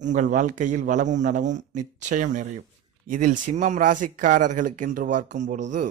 உங்கள் வாழ்க்கையில் வளமும் நலமும் நிச்சயம் நிறையும். இதில் சிம்மம் ராசிக்காரர்களுக்கென்று பார்க்கும் பொழுது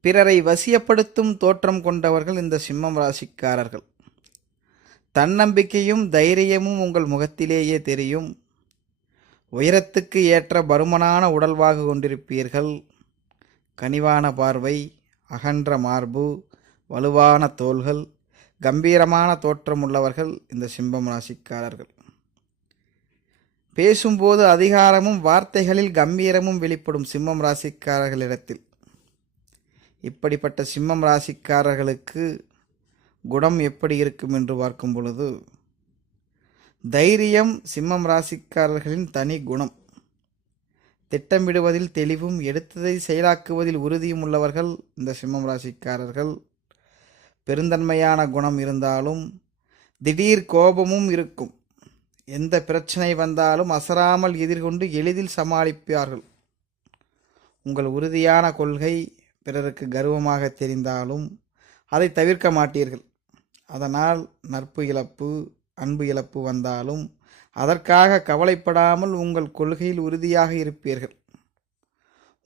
பிறரை வசியப்படுத்தும் தோற்றம் கொண்டவர்கள் இந்த சிம்மம் ராசிக்காரர்கள். தன்னம்பிக்கையும் தைரியமும் உங்கள் முகத்திலேயே தெரியும். உயரத்துக்கு ஏற்ற பருமனான உடல்வாகு கொண்டிருப்பீர்கள். கனிவான பார்வை அகன்ற மார்பு வலுவான தோள்கள் கம்பீரமான தோற்றமுள்ளவர்கள் இந்த சிம்பம் ராசிக்காரர்கள். பேசும்போது அதிகாரமும் வார்த்தைகளில் கம்பீரமும் வெளிப்படும் சிம்மம் ராசிக்காரர்களிடத்தில். இப்படிப்பட்ட சிம்மம் ராசிக்காரர்களுக்கு குணம் எப்படி இருக்கும் என்று பார்க்கும் பொழுது தைரியம் சிம்மம் ராசிக்காரர்களின் தனி குணம். திட்டமிடுவதில் தெளிவும் எடுத்ததை செயலாக்குவதில் உறுதியும் உள்ளவர்கள் இந்த சிம்மம் ராசிக்காரர்கள். பெருந்தன்மையான குணம் இருந்தாலும் திடீர் கோபமும் இருக்கும். எந்த பிரச்சனை வந்தாலும் அசராமல் எதிர்கொண்டு எளிதில் சமாளிப்பார்கள். உங்கள் உறுதியான கொள்கை பிறருக்கு கர்வமாக தெரிந்தாலும் அதை தவிர்க்க மாட்டீர்கள். அதனால் நட்பு இழப்பு அன்பு இழப்பு வந்தாலும் அதற்காக கவலைப்படாமல் உங்கள் கொள்கையில் உறுதியாக இருப்பீர்கள்.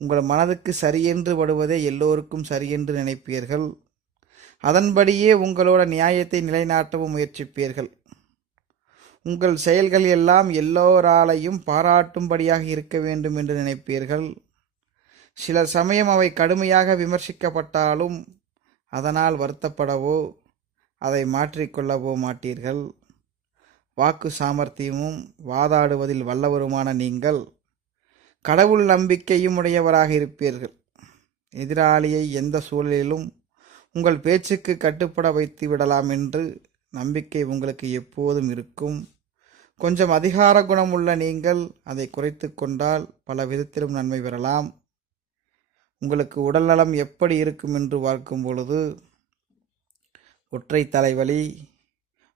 உங்கள் மனதுக்கு சரியென்று படுவதே எல்லோருக்கும் சரியென்று நினைப்பீர்கள். அதன்படியே உங்களோட நியாயத்தை நிலைநாட்டவும் முயற்சிப்பீர்கள். உங்கள் செயல்கள் எல்லாம் எல்லோராலையும் பாராட்டும்படியாக இருக்க வேண்டும் என்று நினைப்பீர்கள். சில சமயம் அவை கடுமையாக விமர்சிக்கப்பட்டாலும் அதனால் வருத்தப்படவோ அதை மாற்றிக்கொள்ளவோ மாட்டீர்கள். வாக்கு சாமர்த்தியமும் வாதாடுவதில் வல்லவருமான நீங்கள் கடவுள் நம்பிக்கையும் உடையவராக இருப்பீர்கள். எதிராளியை எந்த சூழலிலும் உங்கள் பேச்சுக்கு கட்டுப்பட வைத்து விடலாம் என்று நம்பிக்கை உங்களுக்கு எப்போதும் இருக்கும். கொஞ்சம் அதிகார குணம் உள்ள நீங்கள் அதை குறைத்து கொண்டால் பல விதத்திலும் நன்மை பெறலாம். உங்களுக்கு உடல்நலம் எப்படி இருக்கும் என்று பார்க்கும் பொழுது ஒற்றை தலைவலி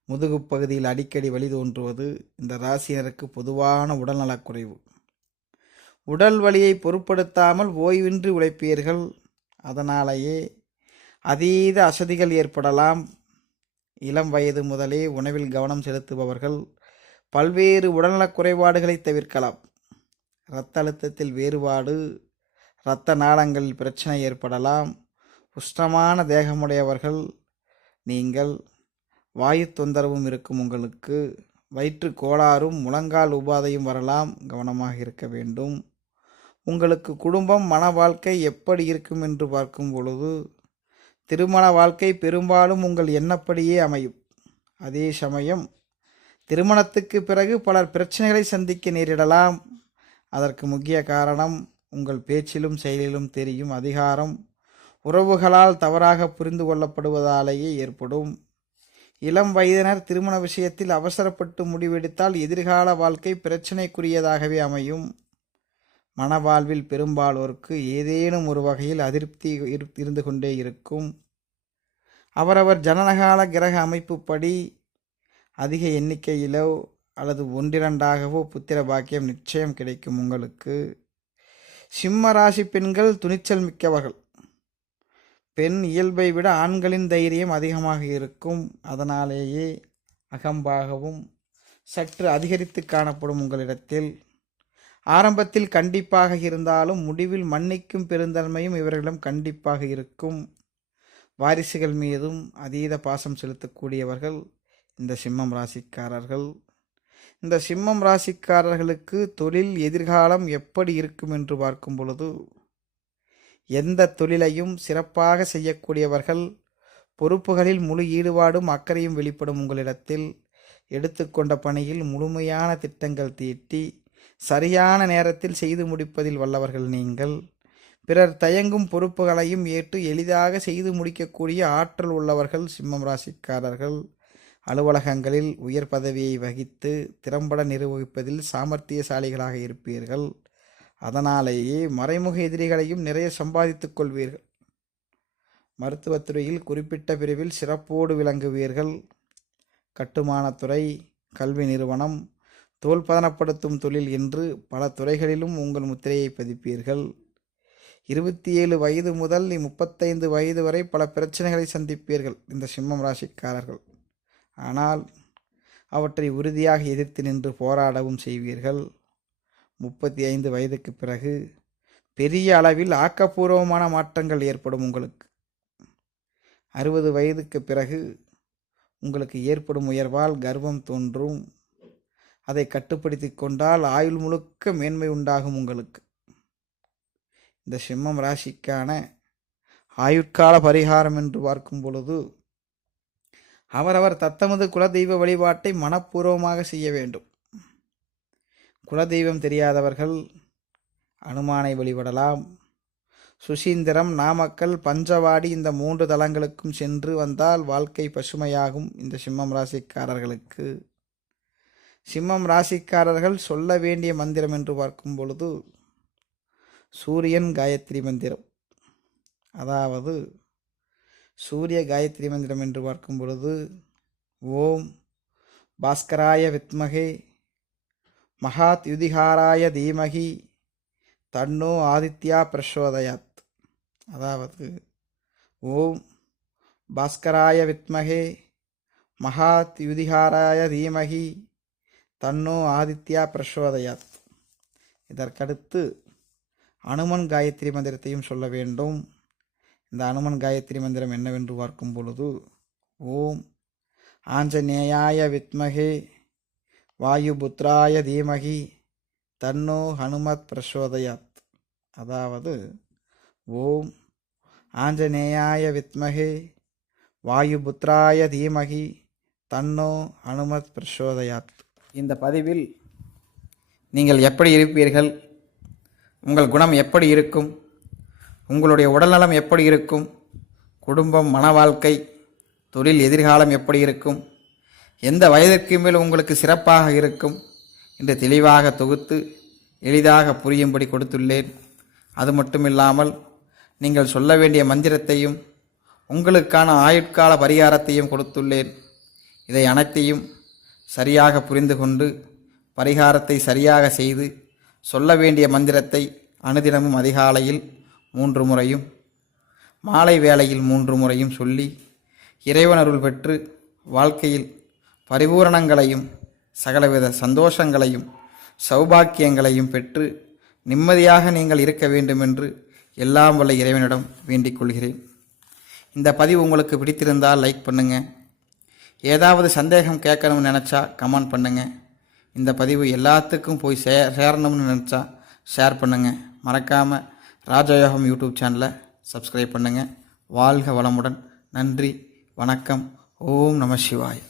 முதுகு பகுதியில் அடிக்கடி வலி தோன்றுவது இந்த ராசியினருக்கு பொதுவான உடல்நலக்குறைவு உடல் வலியை பொருட்படுத்தாமல் ஓய்வின்றி உழைப்பீர்கள். அதனாலேயே அதீத அசதிகள் ஏற்படலாம். இளம் வயது முதலே உணவில் கவனம் செலுத்துபவர்கள் பல்வேறு உடல்நலக் குறைபாடுகளை தவிர்க்கலாம். இரத்த அழுத்தத்தில் வேறுபாடு இரத்த நாளங்களில் பிரச்சனை ஏற்படலாம். உஷ்ணமான தேகமுடையவர்கள் நீங்கள் வாயு தொந்தரவும் இருக்கும் உங்களுக்கு. வயிற்று கோளாறும் முழங்கால் உபாதையும் வரலாம். கவனமாக இருக்க வேண்டும். உங்களுக்கு குடும்பம் மன வாழ்க்கை எப்படி இருக்கும் என்று பார்க்கும் பொழுது திருமண வாழ்க்கை பெரும்பாலும் உங்கள் எண்ணப்படியே அமையும். அதே சமயம் திருமணத்துக்கு பிறகு பலர் பிரச்சனைகளை சந்திக்க நேரிடலாம். அதற்கு முக்கிய காரணம் உங்கள் பேச்சிலும் செயலிலும் தெரியும் அதிகாரம். உறவுகளால் தவறாக புரிந்து கொள்ளப்படுவதாலேயே ஏற்படும். இளம் வயதினர் திருமண விஷயத்தில் அவசரப்பட்டு முடிவெடுத்தால் எதிர்கால வாழ்க்கை பிரச்சனைக்குரியதாகவே அமையும். மனவாழ்வில் பெரும்பாலோருக்கு ஏதேனும் ஒரு வகையில் அதிருப்தி இரு- இருந்து கொண்டே இருக்கும். அவரவர் ஜனனகால கிரக அமைப்புப்படி அதிக எண்ணிக்கையிலோ அல்லது ஒன்றிரண்டாகவோ புத்திர பாக்கியம் நிச்சயம் கிடைக்கும் உங்களுக்கு. சிம்ம ராசி பெண்கள் துணிச்சல் மிக்கவர்கள். பெண் இயல்பை விட ஆண்களின் தைரியம் அதிகமாக இருக்கும். அதனாலேயே அகம்பாகவும் சற்று அதிகரித்து காணப்படும் உங்களிடத்தில் ஆரம்பத்தில் கண்டிப்பாக இருந்தாலும் முடிவில் மன்னிக்கும் பெருந்தன்மையும் இவர்களிடம் கண்டிப்பாக இருக்கும். வாரிசுகள் மீதும் அதீத பாசம் செலுத்தக்கூடியவர்கள் இந்த சிம்மம் ராசிக்காரர்கள். இந்த சிம்மம் ராசிக்காரர்களுக்கு தொழில் எதிர்காலம் எப்படி இருக்கும் என்று பார்க்கும் பொழுது எந்த தொழிலையும் சிறப்பாக செய்யக்கூடியவர்கள் பொறுப்புகளில் முழு ஈடுபாடும் அக்கறையும் வெளிப்படும் உங்களிடத்தில் எடுத்துக்கொண்ட பணியில் முழுமையான திட்டங்கள் தீட்டி சரியான நேரத்தில் செய்து முடிப்பதில் வல்லவர்கள் நீங்கள். பிறர் தயங்கும் பொறுப்புகளையும் ஏற்று எளிதாக செய்து முடிக்கக்கூடிய ஆற்றல் உள்ளவர்கள் சிம்மம் ராசிக்காரர்கள். அலுவலகங்களில் உயர் பதவியை வகித்து திறம்பட நிர்வகிப்பதில் சாமர்த்தியசாலிகளாக இருப்பீர்கள். அதனாலேயே மறைமுக எதிரிகளையும் நிறைய சம்பாதித்துக் கொள்வீர்கள். மருத்துவத்துறையில் குறிப்பிட்ட பிரிவில் சிறப்போடு விளங்குவீர்கள். கட்டுமானத்துறை கல்வி நிறுவனம் தோல் பதனப்படுத்தும் தொழில் என்று பல துறைகளிலும் உங்கள் முத்திரையை பதிப்பீர்கள். இருபத்தி ஏழு வயது முதல் முப்பத்தைந்து வயது வரை பல பிரச்சனைகளை சந்திப்பீர்கள் இந்த சிம்மம் ராசிக்காரர்கள். ஆனால் அவற்றை உறுதியாக எதிர்த்து நின்று போராடவும் செய்வீர்கள். முப்பத்தி ஐந்து வயதுக்கு பிறகு பெரிய அளவில் ஆக்கப்பூர்வமான மாற்றங்கள் ஏற்படும் உங்களுக்கு. அறுபது வயதுக்கு பிறகு உங்களுக்கு ஏற்படும் உயர்வால் கர்வம் தோன்றும். அதை கட்டுப்படுத்தி கொண்டால் ஆயுள் முழுக்க மேன்மை உண்டாகும் உங்களுக்கு. இந்த சிம்மம் ராசிக்கான ஆயுட்கால பரிகாரம் என்று பார்க்கும் பொழுது அவரவர் தத்தமது குலதெய்வ வழிபாட்டை மனப்பூர்வமாக செய்ய வேண்டும். குலதெய்வம் தெரியாதவர்கள் அனுமானை வழிபடலாம். சுசீந்திரம் நாமக்கல் பஞ்சவாடி இந்த மூன்று தலங்களுக்கும் சென்று வந்தால் வாழ்க்கை பசுமையாகும் இந்த சிம்மம் ராசிக்காரர்களுக்கு. சிம்மம் ராசிக்காரர்கள் சொல்ல வேண்டிய மந்திரம் என்று பார்க்கும் பொழுது சூரியன் காயத்ரி மந்திரம். அதாவது சூரிய காயத்ரி மந்திரம் என்று பார்க்கும் பொழுது ஓம் பாஸ்கராய வித்மகே மகாத் யுதிகாராய தீமகி தன்னோ ஆதித்யா பிரசோதயாத். அதாவது ஓம் பாஸ்கராய வித்மகே மகாத் யுதிகாராய தீமகி தன்னோ ஆதித்யா பிரசோதயாத். இதற்கடுத்து அனுமன் காயத்ரி மந்திரத்தையும் சொல்ல வேண்டும். இந்த அனுமன் காயத்ரி மந்திரம் என்னவென்று பார்க்கும் பொழுது ஓம் ஆஞ்சநேயாய வித்மகே வாயுபுத்ராய தீமகி தன்னோ ஹனுமத் பிரசோதயாத். அதாவது ஓம் ஆஞ்சநேயாய வித்மகே வாயுபுத்ராய தீமகி தன்னோ ஹனுமத் பிரசோதயாத். இந்த பதிவில் நீங்கள் எப்படி இருப்பீர்கள்? உங்கள் குணம் எப்படி இருக்கும்? உங்களுடைய உடல்நலம் எப்படி இருக்கும்? குடும்பம் மன வாழ்க்கை தொழில் எதிர்காலம் எப்படி இருக்கும்? எந்த வயதிற்கு மேல் உங்களுக்கு சிறப்பாக இருக்கும்? என்று தெளிவாக தொகுத்து எளிதாக புரியும்படி கொடுத்துள்ளேன். அது மட்டுமில்லாமல் நீங்கள் சொல்ல வேண்டிய மந்திரத்தையும் உங்களுக்கான ஆயுட்கால பரிகாரத்தையும் கொடுத்துள்ளேன். இதை அனைத்தையும் சரியாக புரிந்து கொண்டு பரிகாரத்தை சரியாக செய்து சொல்ல வேண்டிய மந்திரத்தை அனுதினமும் அதிகாலையில் மூன்று முறையும் மாலை வேளையில் மூன்று முறையும் சொல்லி இறைவனருள் பெற்று வாழ்க்கையில் பரிபூரணங்களையும் சகலவித சந்தோஷங்களையும் சௌபாக்கியங்களையும் பெற்று நிம்மதியாக நீங்கள் இருக்க வேண்டும் என்று எல்லாம் வல்ல இறைவனிடம் வேண்டிக் கொள்கிறேன். இந்த பதிவு உங்களுக்கு பிடித்திருந்தால் லைக் பண்ணுங்கள் ஏதாவது சந்தேகம் கேட்கணும்னு நினச்சா கமெண்ட் பண்ணுங்கள் இந்த பதிவு எல்லாத்துக்கும் போய் சே சேரணும்னு நினச்சா ஷேர் பண்ணுங்கள் மறக்காமல் ராஜயோகம் யூடியூப் சேனலை சப்ஸ்கிரைப் பண்ணுங்கள் வாழ்க வளமுடன். நன்றி வணக்கம். ஓம் நம சிவாய்.